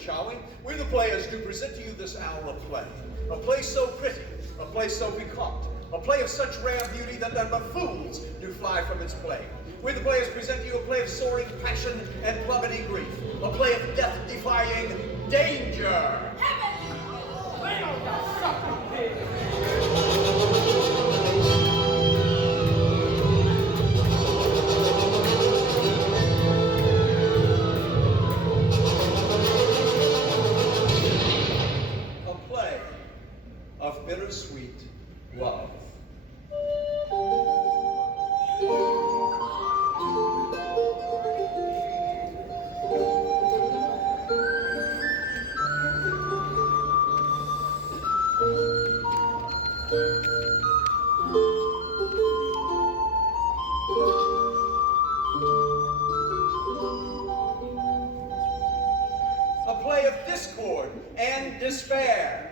Shall we? We the players do present to you this hour of play. A play so pretty, a play so piquant, a play of such rare beauty that the buffoons do fly from its play. We the players present to you a play of soaring passion and plummeting grief, a play of death-defying danger. Heaven! Lay on that sucker pig! Of bittersweet love. A play of discord and despair.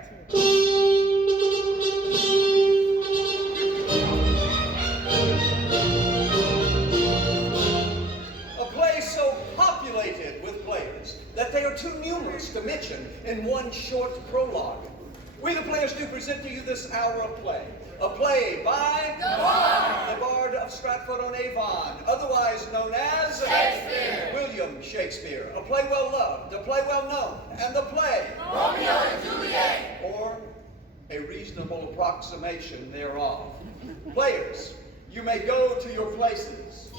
That they are too numerous to mention in one short prologue. We the players do present to you this hour of play. A play by the Bard of Stratford-on-Avon, otherwise known as Shakespeare. William Shakespeare. A play well loved, a play well known, and the play Romeo and Juliet, or a reasonable approximation thereof. Players, you may go to your places.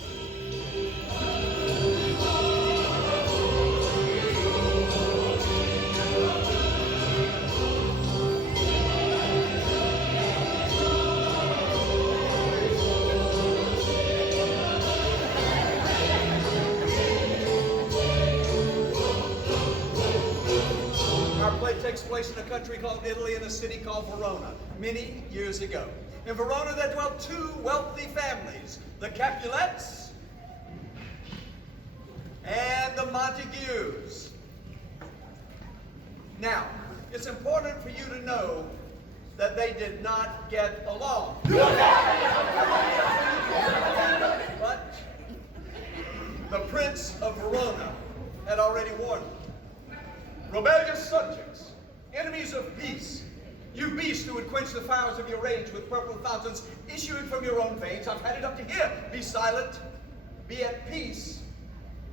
Takes place in a country called Italy in a city called Verona many years ago. In Verona there dwelt two wealthy families, the Capulets and the Montagues. Now, it's important for you to know that they did not get along. But the Prince of Verona had already warned them. Rebellious subjects, enemies of peace, you beasts who would quench the fires of your rage with purple fountains issuing from your own veins, I've had it up to here. Be silent, be at peace,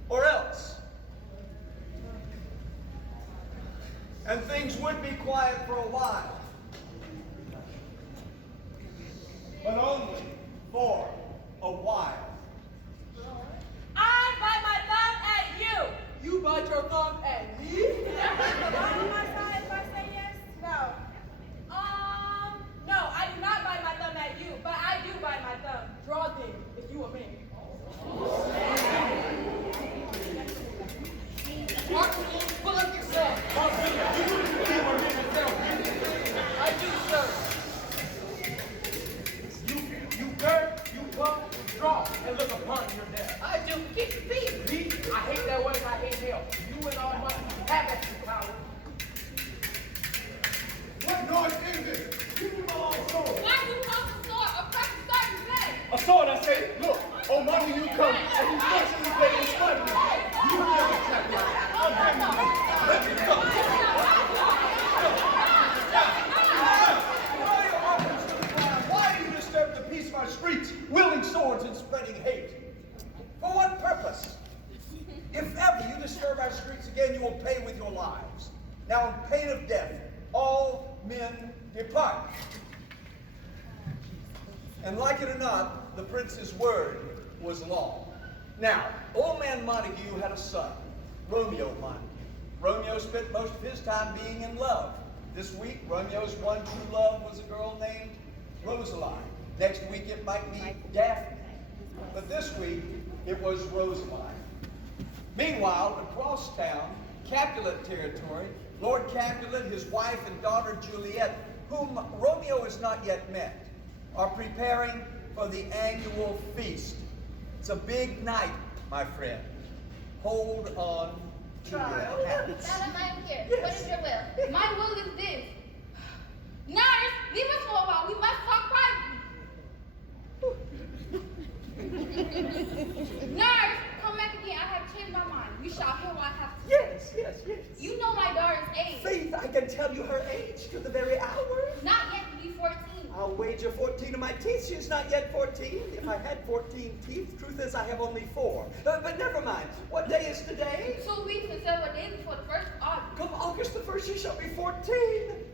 or else. And things would be quiet for a while, but only for a while. I bite my thumb at you. You bite your thumb at me? On my side if I say yes? No. No, I do not bite my thumb at you, but I do bite my thumb. Draw then, if you a man. Mark, pull up yourself. I do, sir. You curve, you come, draw, and look upon your death. I do. Keep peace. Me, I hate that word, I hate hell. You and all must have that power. What noise is it? Give me my long sword. Why do you call the sword? A precious sword you say. A sword, I say. Look, oh, mommy, you come, and you forcibly play in front of me. You never tap me. I'm hanging you. Let me go. Why do you disturb the peace of our streets, wielding swords and spreading hate? For what purpose? If ever you disturb our streets again, you will pay with your lives. Now, in pain of death, all men depart. And like it or not, the prince's word was law. Now, old man Montague had a son, Romeo Montague. Romeo spent most of his time being in love. This week, Romeo's one true love was a girl named Rosaline. Next week, it might be Daphne. But this week, it was Rosaline. Meanwhile, across town, Capulet territory, Lord Capulet, his wife and daughter Juliet, whom Romeo has not yet met, are preparing for the annual feast. It's a big night, my friend. Hold on to your hats. Madam, I am here. Yes. What is your will? My will is this. Nurse, leave us for a while. We must talk privately. Nurse, come back again. I have changed my mind. You shall hear what I have to say. Yes, yes, yes. You know my daughter's age. Faith, I can tell you her age to the very hour. Not yet to be 14. I'll wager 14 of my teeth. She's not yet 14. If I had 14 teeth, truth is I have only 4. But never mind. What day is today? 2 weeks and several days before the 1st of August. Come August the 1st, she shall be 14.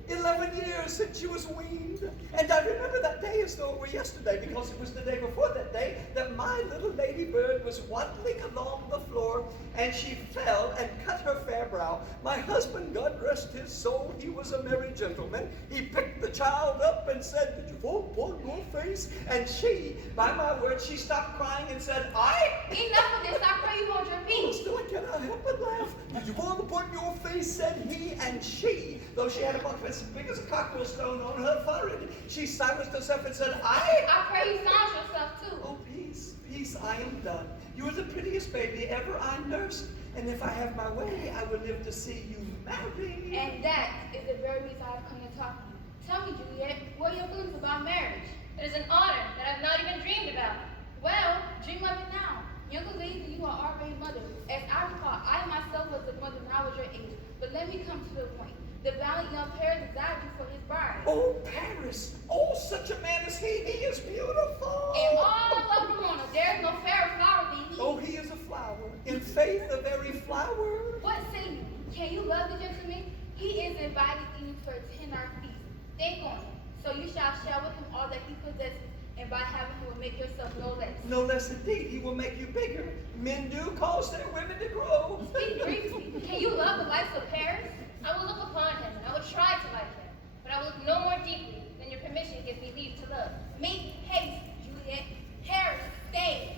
11 years since she was weaned. And I remember that day as though it were yesterday, because it was the day before that day that my little ladybird was waddling along the floor, and she fell and cut her fair brow. My husband, God rest his soul, he was a merry gentleman. He picked the child up and said, "Did you fall upon your face?" And she, by my word, she stopped crying and said, Enough of this. I pray you hold your Oh, peace. still I cannot help but laugh. "Did you fall upon your face?" said he, and she, though she had a buck as big as a cockerel stone on her forehead, she silenced herself and said, I pray you silence yourself too. Oh, peace, peace, I am done. You are the prettiest baby ever I nursed, and if I have my way, I will live to see you married. And that is the very reason I have come to talk to you. Tell me, Juliet, what are your feelings about marriage? It is an honor that I've not even dreamed about. Well, dream of it now. Younger ladies than you are already mothers. As I recall, I myself was a mother when I was your age. But let me come to the point. The valiant young Paris desired you for his bride. Oh, Paris! Oh, such a man as he is beautiful! In all of Verona, there is no fairer flower than he. Oh, he is a flower. In faith, a very flower. What say you? Can you love the gentleman? He is invited you to attend our feast. Think on it. So you shall share with him all that he possesses, and by having him will make yourself no less. No less indeed, he will make you bigger. Men do cause their women to grow. Speak briefly. Can you love the likes of Paris? I will look upon him, and I will try to like him. But I will look no more deeply than your permission gives me leave to love. Make haste, Juliet. Paris, stay.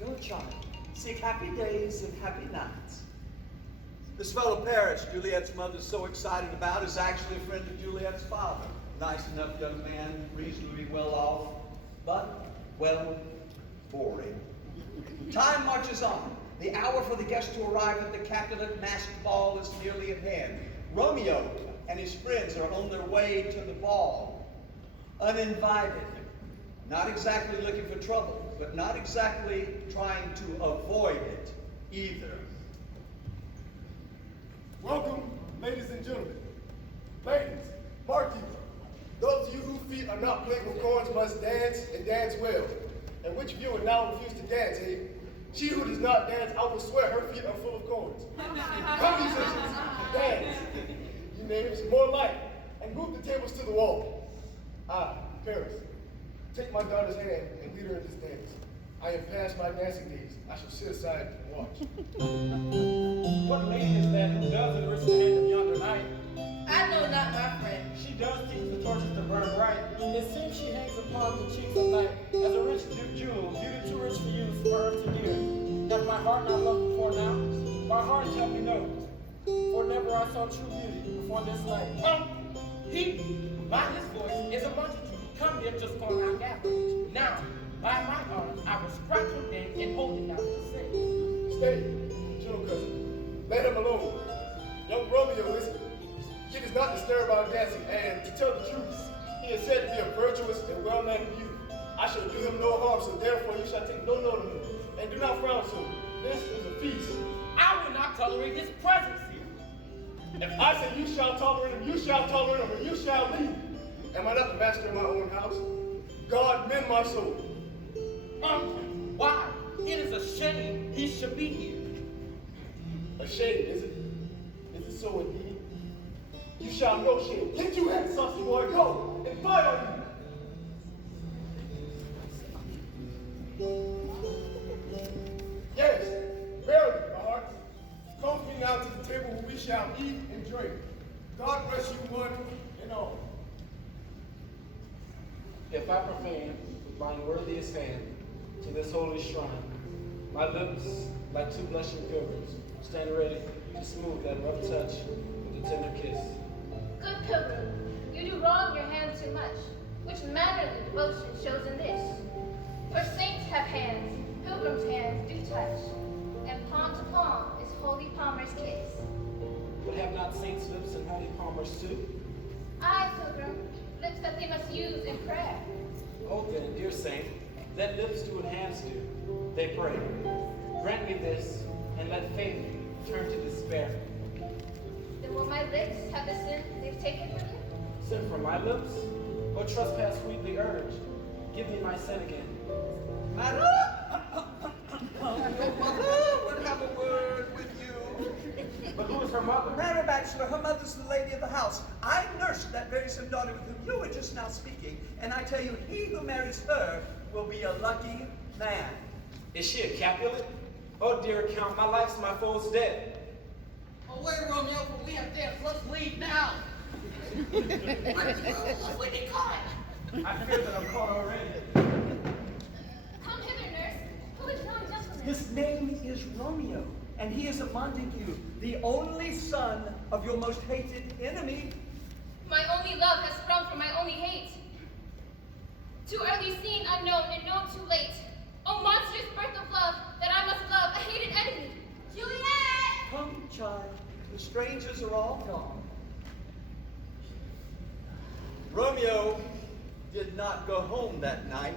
Go, child. Seek happy days and happy nights. This fellow Paris, Juliet's mother's so excited about, is actually a friend of Juliet's father. Nice enough young man, reasonably well off, but, well, boring. Time marches on. The hour for the guests to arrive at the Capulet masked ball is nearly at hand. Romeo and his friends are on their way to the ball, uninvited, not exactly looking for trouble, but not exactly trying to avoid it either. Welcome, ladies and gentlemen. Ladies, barkeeper, those of you whose feet are not plagued with corns must dance and dance well. And which of you would now refuse to dance, eh? She who does not dance, I will swear her feet are full of corns. Come, musicians, dance. You neighbors, more light, and group the tables to the wall. Paris, take my daughter's hand and lead her in this dance. I am past my dancing days. I shall sit aside and watch. What lady is that who doesn't risk the hand of yonder knight? I know not, my friend. She does teach the torches to burn bright. It seems she hangs upon the cheeks of night as a rich jewel, beauty too rich for use for earth to give. Doth my heart not love before now? My heart tell me no, for never I saw true beauty before this night. He, by his voice, is a multitude. Come here just for our gathering. Now, by my arms, I will strike him dead and hold him down to sing. Stay, gentle cousin. Let him alone. Young Romeo is he does not disturb our dancing, and to tell the truth, he is said to be a virtuous and well-mannered youth. I shall do him no harm, so therefore you shall take no note of him. And do not frown so. This is a feast. I will not tolerate his presence here. If I say you shall tolerate him, you shall tolerate him, and you shall leave. Am I not the master of my own house? God mend my soul. Why? It is a shame he should be here. A shame, is it? Is it so indeed? You shall know shame. Get you hence, saucy boy, go, and fight on you. Yes, verily, my heart. Come with me now to the table where we shall eat and drink. God bless you one and all. If I profane with my unworthiest hand to this holy shrine, my lips, like two blushing pilgrims, stand ready to smooth that rough touch with a tender kiss. Good pilgrim, you do wrong your hand too much. Which manner of devotion shows in this? For saints have hands, pilgrims' hands do touch, and palm to palm is holy Palmer's kiss. Would have not saints' lips and holy Palmer's too? Aye, pilgrim, lips that they must use in prayer. Oh then, dear saint, let lips do what hands do. They pray. Grant me this, and let faith turn to despair. Then will my lips have the sin they've taken from you? Sin from my lips? O trespass sweetly urged, give me my sin again. Madam! Your mother would have a word with you. But who is her mother? Mary Bachelor, her mother's the lady of the house. I nursed that very same daughter with whom you were just now speaking, and I tell you, he who marries her will be a lucky man. Is she a Capulet? Oh dear Count, my life's my foe's dead. Away, Romeo, for we have danced. Let's leave now. We be caught. I fear that I'm caught already. Come hither, nurse. Who is young gentleman? His name is Romeo, and he is a Montague, the only son of your most hated enemy. My only love has sprung from my only hate. Too early seen, unknown, and known too late. Oh, monstrous birth of love, that I must love a hated enemy. Juliet! Come, child, the strangers are all gone. Romeo did not go home that night.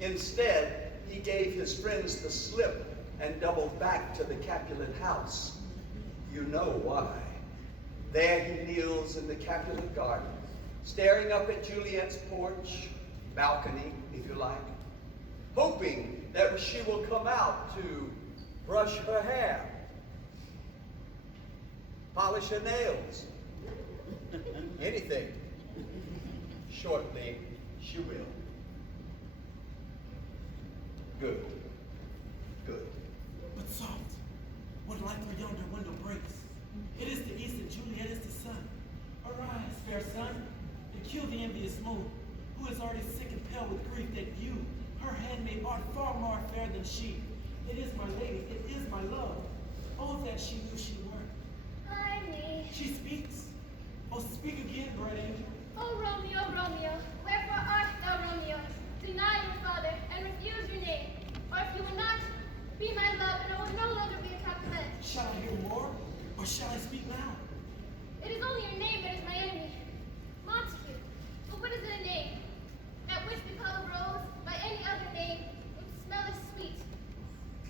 Instead, he gave his friends the slip and doubled back to the Capulet house. You know why. There he kneels in the Capulet garden, staring up at Juliet's porch, balcony, if you like, hoping that she will come out to brush her hair, polish her nails, anything. Shortly, she will. Good. Good. But soft, what light through yonder window breaks? It is the east and Juliet is the sun. Arise, fair sun, and kill the envious moon, who is already sick and pale with grief that you, her handmaid, art far more fair than she. It is my lady, it is my love. Oh, that she knew she were. Ay me. She speaks. Oh, speak again, bright angel. Oh, Romeo, Romeo, wherefore art thou Romeo? Deny your father and refuse your name. Or if you will not, be my love, and I will no longer be a Capulet. Shall I hear more, or shall I speak now? It is only your name that is my enemy. Montague. But what is it a name? That which we call a rose, by any other name, would smell as sweet.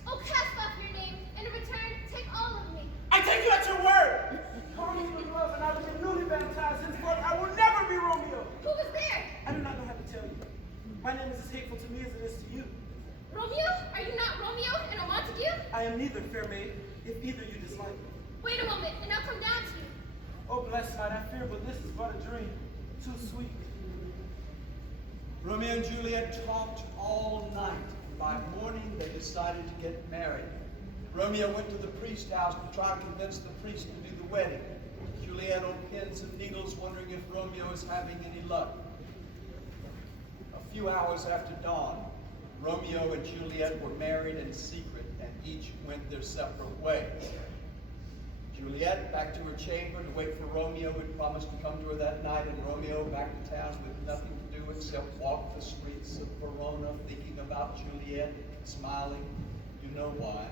Oh, cast off your name, and in return, take all of me. I take you at your word! Call me with love, and I will be newly baptized. Henceforth, I will never be Romeo. Who was there? I do not know how to tell you. My name is as hateful to me as it is to you. Romeo? Are you not Romeo and a Montague? I am neither, fair maid, if either you dislike me. Wait a moment, and I'll come down to you. Oh, blessed night, I fear, but this is but a dream. Too sweet. Romeo and Juliet talked all night. By morning, they decided to get married. Romeo went to the priest's house to try to convince the priest to do the wedding. Juliet on pins and needles, wondering if Romeo is having any luck. A few hours after dawn, Romeo and Juliet were married in secret, and each went their separate ways. Juliet back to her chamber to wait for Romeo, who had promised to come to her that night, and Romeo back to town with nothing to do except walk the streets of Verona, thinking about Juliet, smiling. You know why.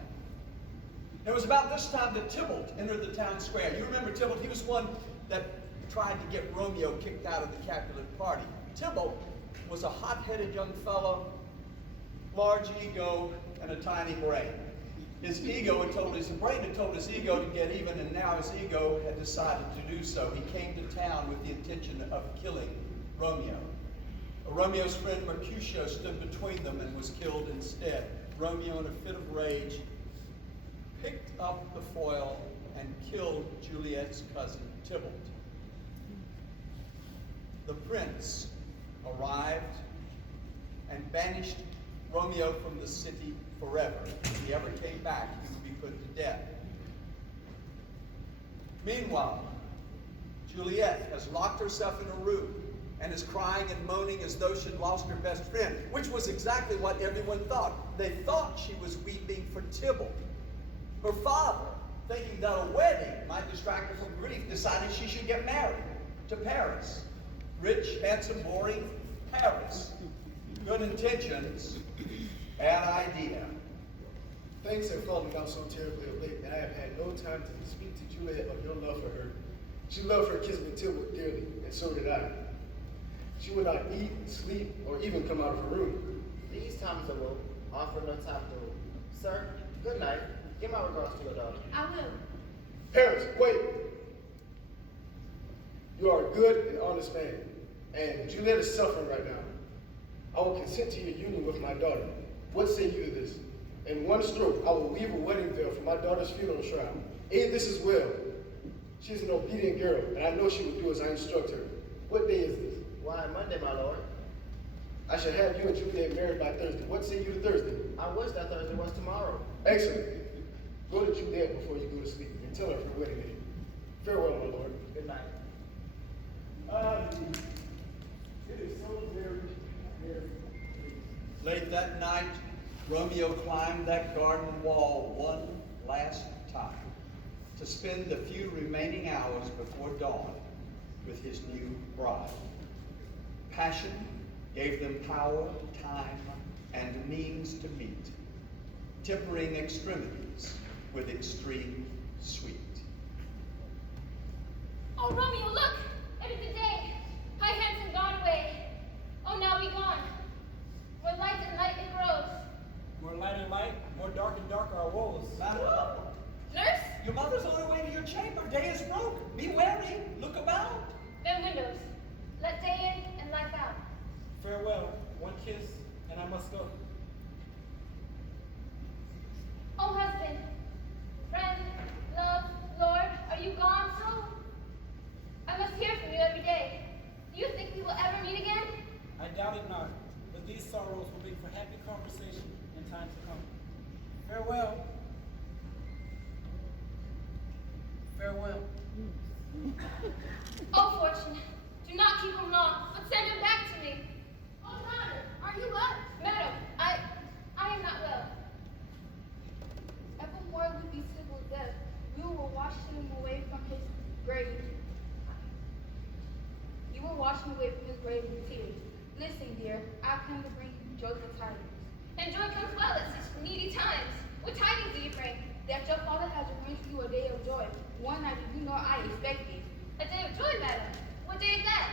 It was about this time that Tybalt entered the town square. You remember Tybalt? He was one that tried to get Romeo kicked out of the Capulet party. Tybalt was a hot-headed young fellow, large ego, and a tiny brain. His ego had told his brain had told his ego to get even, and now his ego had decided to do so. He came to town with the intention of killing Romeo. Romeo's friend Mercutio stood between them and was killed instead. Romeo, in a fit of rage, picked up the foil and killed Juliet's cousin Tybalt. The prince arrived and banished Romeo from the city forever. If he ever came back, he would be put to death. Meanwhile, Juliet has locked herself in a room and is crying and moaning as though she'd lost her best friend, which was exactly what everyone thought. They thought she was weeping for Tybalt. Her father, thinking that a wedding might distract her from grief, decided she should get married to Paris. Rich, handsome, boring Paris. Good intentions, bad idea. Things have fallen out so terribly of late that I have had no time to speak to Juliet of your love for her. She loved her kinsman Tilwood dearly, and so did I. She would not eat, sleep, or even come out of her room. These times ago, offer no time to. Sir, good night. Give my regards to your daughter. I will. Paris, wait! You are a good and honest man, and Juliet is suffering right now. I will consent to your union with my daughter. What say you to this? In one stroke, I will weave a wedding veil for my daughter's funeral shroud. Aid this as well. She is an obedient girl, and I know she will do as I instruct her. What day is this? Why, Monday, my lord. I shall have you and Juliet married by Thursday. What say you to Thursday? I wish that Thursday was tomorrow. Excellent. Go to Juliet before you go to sleep and tell her of her wedding day. Farewell, my lord. Good night. It is so very, very Late that night, Romeo climbed that garden wall one last time to spend the few remaining hours before dawn with his new bride. Passion gave them power, time, and means to meet, tempering extremities with extreme sweet. Oh, Romeo, look! It is the day. High handsome gone away. Oh, now be gone. More light and light it grows. More light and light, more dark and dark our woes. Madam, Nurse? your mother's on her way to your chamber. Day is broke. Be wary. Look about. Then windows. Let day in and light out. Farewell, one kiss, and I must go. Oh, husband, friend, love, Lord, are you gone so? I must hear from you every day. Do you think we will ever meet again? I doubt it not, but these sorrows will make for happy conversation in time to come. Farewell. Farewell. Oh, Fortune, do not keep him long, but send him back to me. Oh, daughter, are you well? Madam, I am not well. Evermore would be Sybil's death. We will wash him away from his grave. You will wash him away from his grave with tears. Listen, dear, I come to bring you joyful tidings. And joy comes well at such needy times. What tidings do you bring? That your father has arranged for you a day of joy, one that you know I expected. A day of joy, madam. What day is that?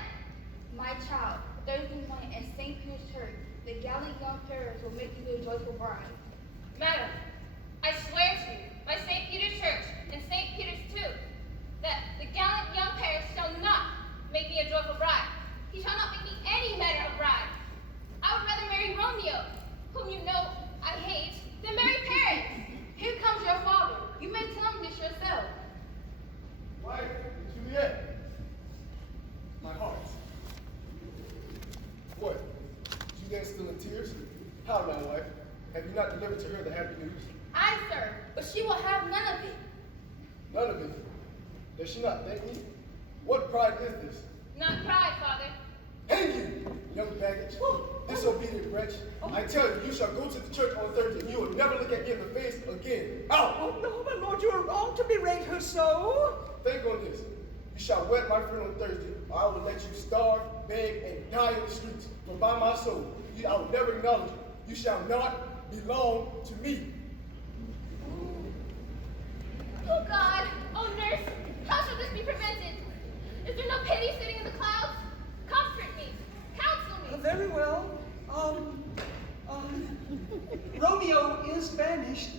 My child, Thursday morning at St. Peter's Church, the gallant young Paris will make you a joyful bride. Madam, I swear to you, by St. Peter's Church and St. Peter's too, that the gallant young Paris shall not make me a joyful bride. He shall not make me any manner of bride. I would rather marry Romeo, whom you know I hate, than marry Paris. Here comes your father. You may tell him this yourself. Wife, Juliet. My heart. What? Juliet still in tears? How, my wife? Have you not delivered to her the happy news? Aye, sir, but she will have none of it. None of it. Does she not thank me? What pride is this? Not pride, father. Hang you, young baggage. Disobedient wretch. I tell you, you shall go to the church on Thursday and you will never look at me in the face again. Out! Oh, no, my lord, you are wrong to berate her so. Think on this. You shall wed my friend on Thursday, or I will let you starve, beg, and die in the streets. For by my soul, I will never acknowledge you. You shall not belong to me. Oh, God. Oh, nurse, how shall this be prevented? Is there no pity sitting in the clouds? Comfort me. Counsel me. Very well. Romeo is banished,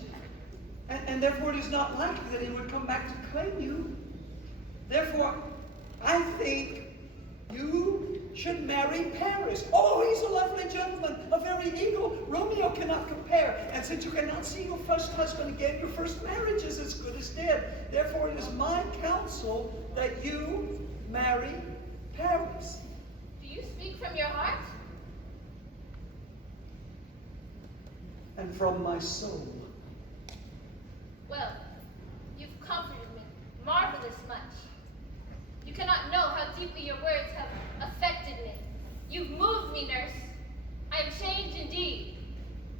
and therefore it is not likely that he would come back to claim you. Therefore, I think you should marry Paris. Oh, he's a lovely gentleman, a very eagle. Romeo cannot compare. And since you cannot see your first husband again, your first marriage is as good as dead. Therefore, it is my counsel that you marry Paris. Do you speak from your heart? And from my soul. Well, you've comforted me marvelous much. You cannot know how deeply your words have affected me. You've moved me, nurse. I am changed indeed.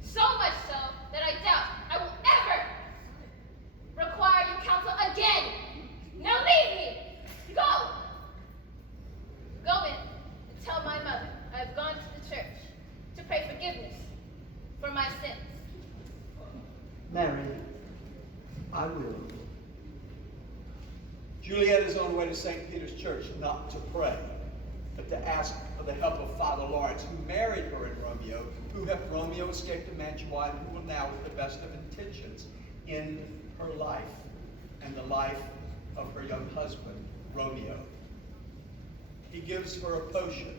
So much so that I doubt I will ever require your counsel again. Now leave me. Go. Go in and tell my mother I have gone to the church to pray for Juliet is on her way to St. Peter's Church, not to pray, but to ask for the help of Father Lawrence, who married her and Romeo, who helped Romeo escape to Mantua, and who will now, with the best of intentions, end her life and the life of her young husband, Romeo. He gives her a potion.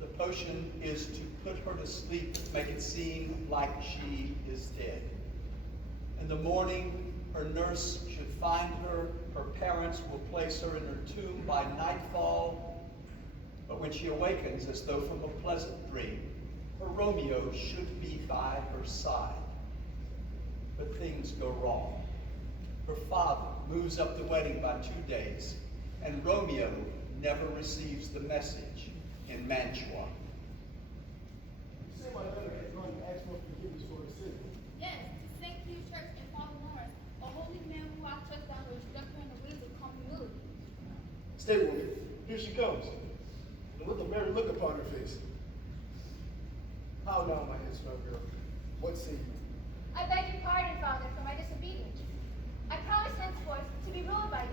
The potion is to put her to sleep, make it seem like she is dead. In the morning, her nurse should find her. Her parents will place her in her tomb by nightfall. But when she awakens, as though from a pleasant dream, her Romeo should be by her side. But things go wrong. Her father moves up the wedding by 2 days, and Romeo never receives the message in Mantua. You say my letter has gone to ask for forgiveness for her sin. Yes, to St. Peter's Church and Father Lawrence, a holy man who I trust that will instruct her in the ways of common humility. Stay with me. Here she comes. And with a merry look upon her face. How now, my headstrong girl? What say you? I beg your pardon, Father, for my disobedience. I promise henceforth to be ruled by you.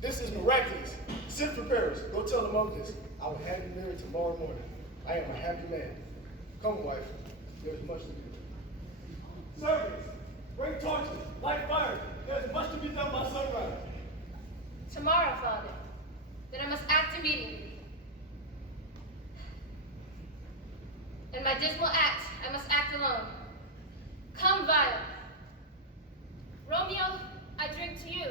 This is miraculous. Send for Paris. Go tell them of this. I will have you married tomorrow morning. I am a happy man. Come, wife. There's much to do. Servants, bring torches, light fire. There's much to be done by sunrise. Tomorrow, Father. Then I must act immediately. In my dismal act, I must act alone. Come, Violet. Romeo, I drink to you.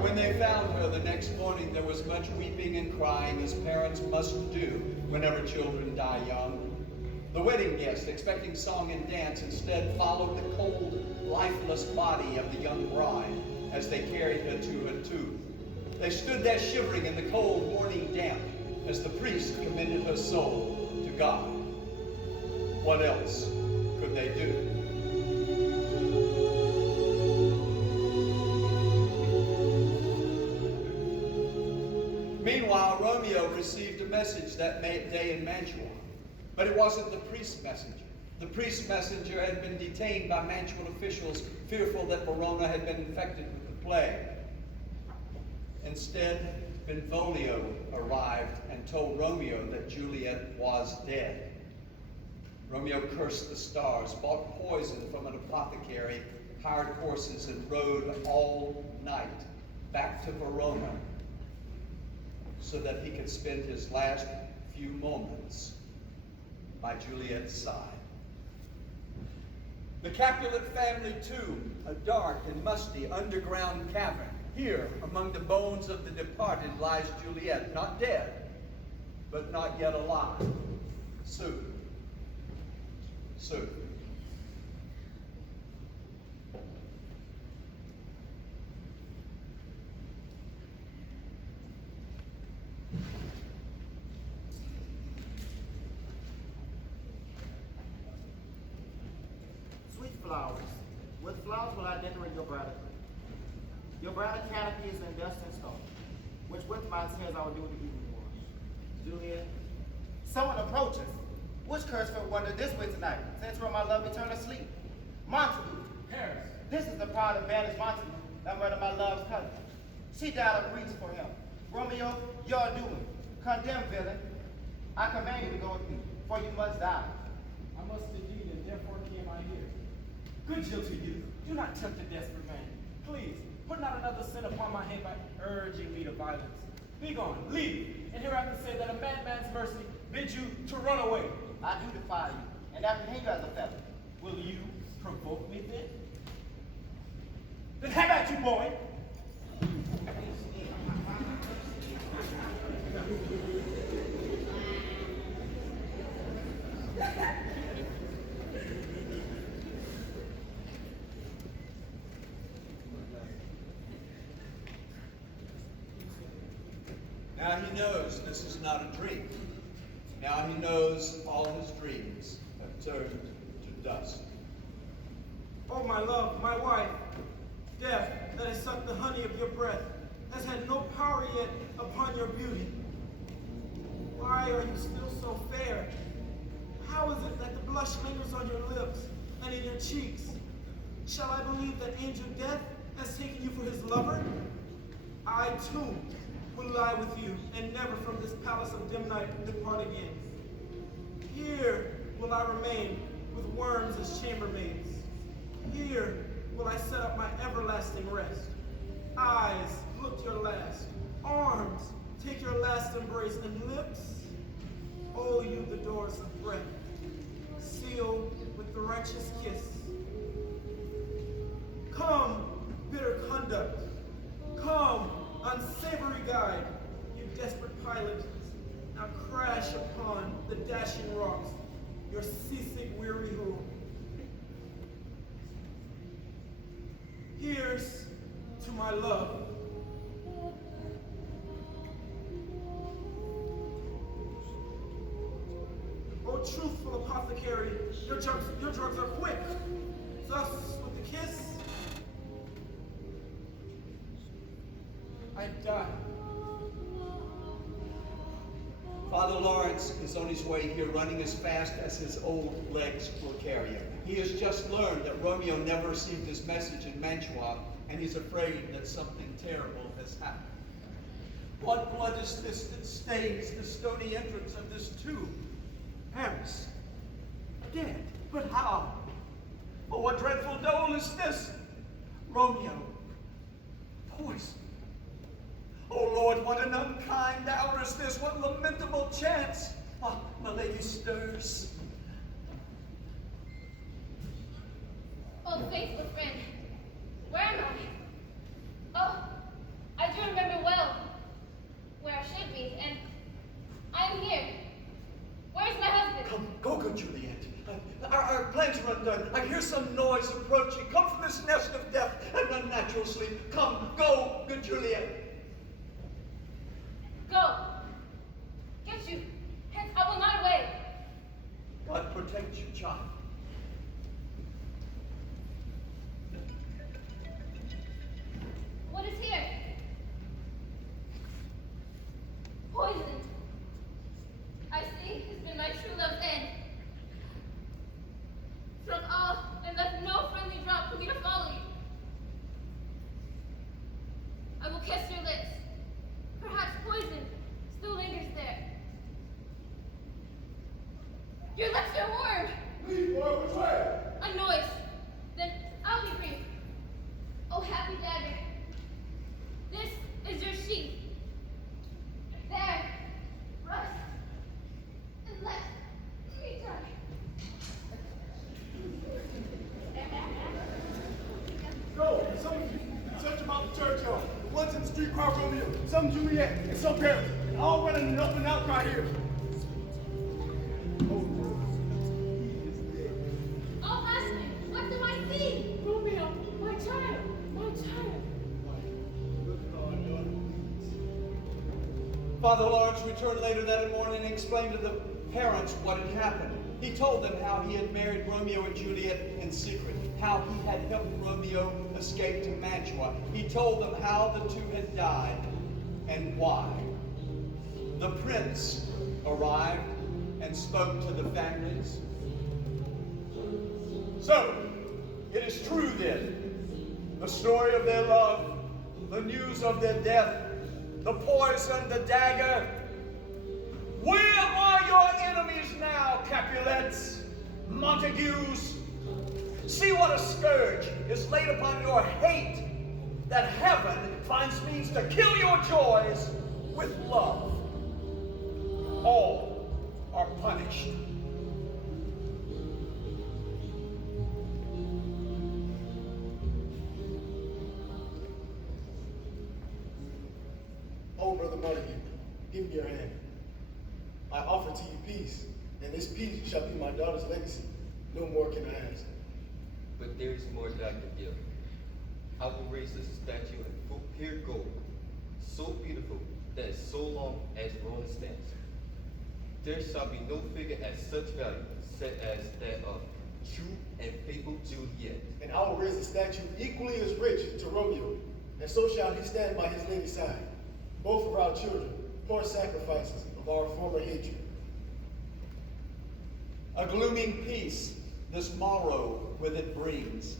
When they found her the next morning, there was much weeping and crying, as parents must do whenever children die young. The wedding guests, expecting song and dance, instead followed the cold, lifeless body of the young bride as they carried her to her tomb. They stood there shivering in the cold morning damp as the priest commended her soul to God. What else could they do? Meanwhile, Romeo received a message that day in Mantua, but it wasn't the priest's messenger. The priest's messenger had been detained by Mantuan officials, fearful that Verona had been infected with the plague. Instead, Benvolio arrived and told Romeo that Juliet was dead. Romeo cursed the stars, bought poison from an apothecary, hired horses, and rode all night back to Verona, so that he could spend his last few moments by Juliet's side. The Capulet family tomb, a dark and musty underground cavern. Here, among the bones of the departed, lies Juliet, not dead, but not yet alive. Soon. Soon. Flowers. With flowers will I decorate your bridal tree. Your bridal canopy is in dust and stone, which with my tears I will do with the evening wash. Juliet, someone approaches. Which curseful wander this way tonight, since where my love returned to sleep? Montague. Paris. This is the proud and banished Montague that murdered my love's cousin. She died of grief for him. Romeo, you're doing. Condemned villain, I command you to go with me, for you must die. I must indeed, and therefore came I here. Good Jill to you, do not tempt a desperate man. Please, put not another sin upon my head by urging me to violence. Be gone, leave, and hereafter say that a madman's mercy bid you to run away. I do defy you, and apprehend you as a felon. Will you provoke me then? Then have at you, boy. Now he knows this is not a dream. Now he knows all his dreams have turned to dust. Oh, my love, my wife, death that has sucked the honey of your breath has had no power yet upon your beauty. Why are you still so fair? How is it that the blush lingers on your lips and in your cheeks? Shall I believe that angel death has taken you for his lover? I too will lie with you and never from this palace of dim night depart again. Here will I remain with worms as chambermaids. Here will I set up my everlasting rest. Eyes, look your last. Arms, take your last embrace. And lips, oh, you the doors of breath, sealed with the righteous kiss. Come, bitter conduct. Come, unsavory guide, you desperate pilot. Now crash upon the dashing rocks, your seasick weary hull. Here's to my love. Oh, truthful apothecary, your drugs are quick. Thus, with the kiss, I die. Father Lawrence is on his way here running as fast as his old legs will carry him. He has just learned that Romeo never received his message in Mantua, and he's afraid that something terrible has happened. What blood is this that stains the stony entrance of this tomb? Paris, dead, but how? Oh, what dreadful dole is this? Romeo, poison. Oh Lord, what an unkind hour is this, what lamentable chance. Ah, my lady stirs. Oh, faithful friend, where am I? Oh, I do remember well where I should be, and I am here. Where's my husband? Come, go, good Juliet. Our plans are undone. I hear some noise approaching. Come from this nest of death and unnatural sleep. Come, go, good Juliet. Go. Get you. Hence, I will not away. God protect you, child. What is here? Poison. I see has been my true love's end. Struck all and left no friendly drop for me to follow you. I will kiss your lips. Perhaps poison still lingers there. Your lips are warm. Leave, boy, which way? A noise. Then I'll be brief. Oh, happy dagger. This is your sheath. There. Rest. And let me die. Go, some of you, search about the churchyard. The ones in the street cry Romeo, some Juliet, and some Paris. And all running an up and out cry here. Oh, master, what do I see? Romeo, my child, my child. Father Lawrence returned later that morning and explained to the parents what had happened. He told them how he had married Romeo and Juliet in secret, how he had helped Romeo escape to Mantua. He told them how the two had died and why. The prince arrived and spoke to the families. So, it is true then, the story of their love, the news of their death, the poison, the dagger. Where are your enemies now, Capulets, Montagues? See what a scourge is laid upon your hate, that heaven finds means to kill your joys with love. All are punished. Oh, Brother Montague, give me your hand. I offer to you peace, and this peace shall be my daughter's legacy. No more can I ask. But there is more that I can give. I will raise a statue in pure gold, so beautiful that is so long as Rome stands. There shall be no figure at such value set as that of true and faithful Juliet. And I will raise a statue equally as rich to Romeo, and so shall he stand by his lady's side. Both of our children, poor sacrifices of our former hatred. A glooming peace this morrow with it brings.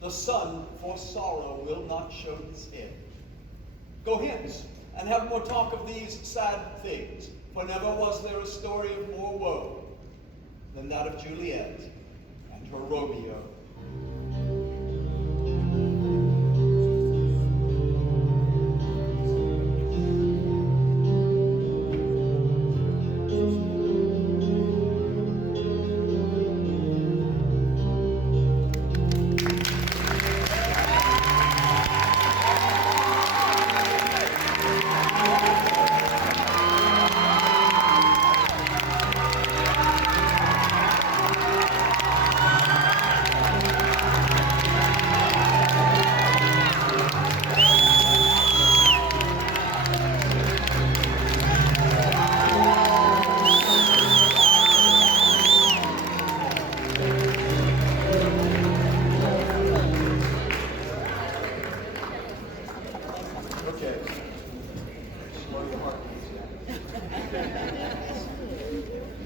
The sun for sorrow will not show his head. Go hence, and have more talk of these sad things, for never was there a story of more woe than that of Juliet and her Romeo. Okay. Slow your heart.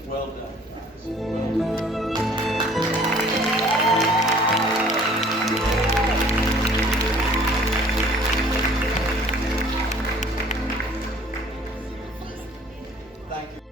Well done, guys. Well done. Thank you.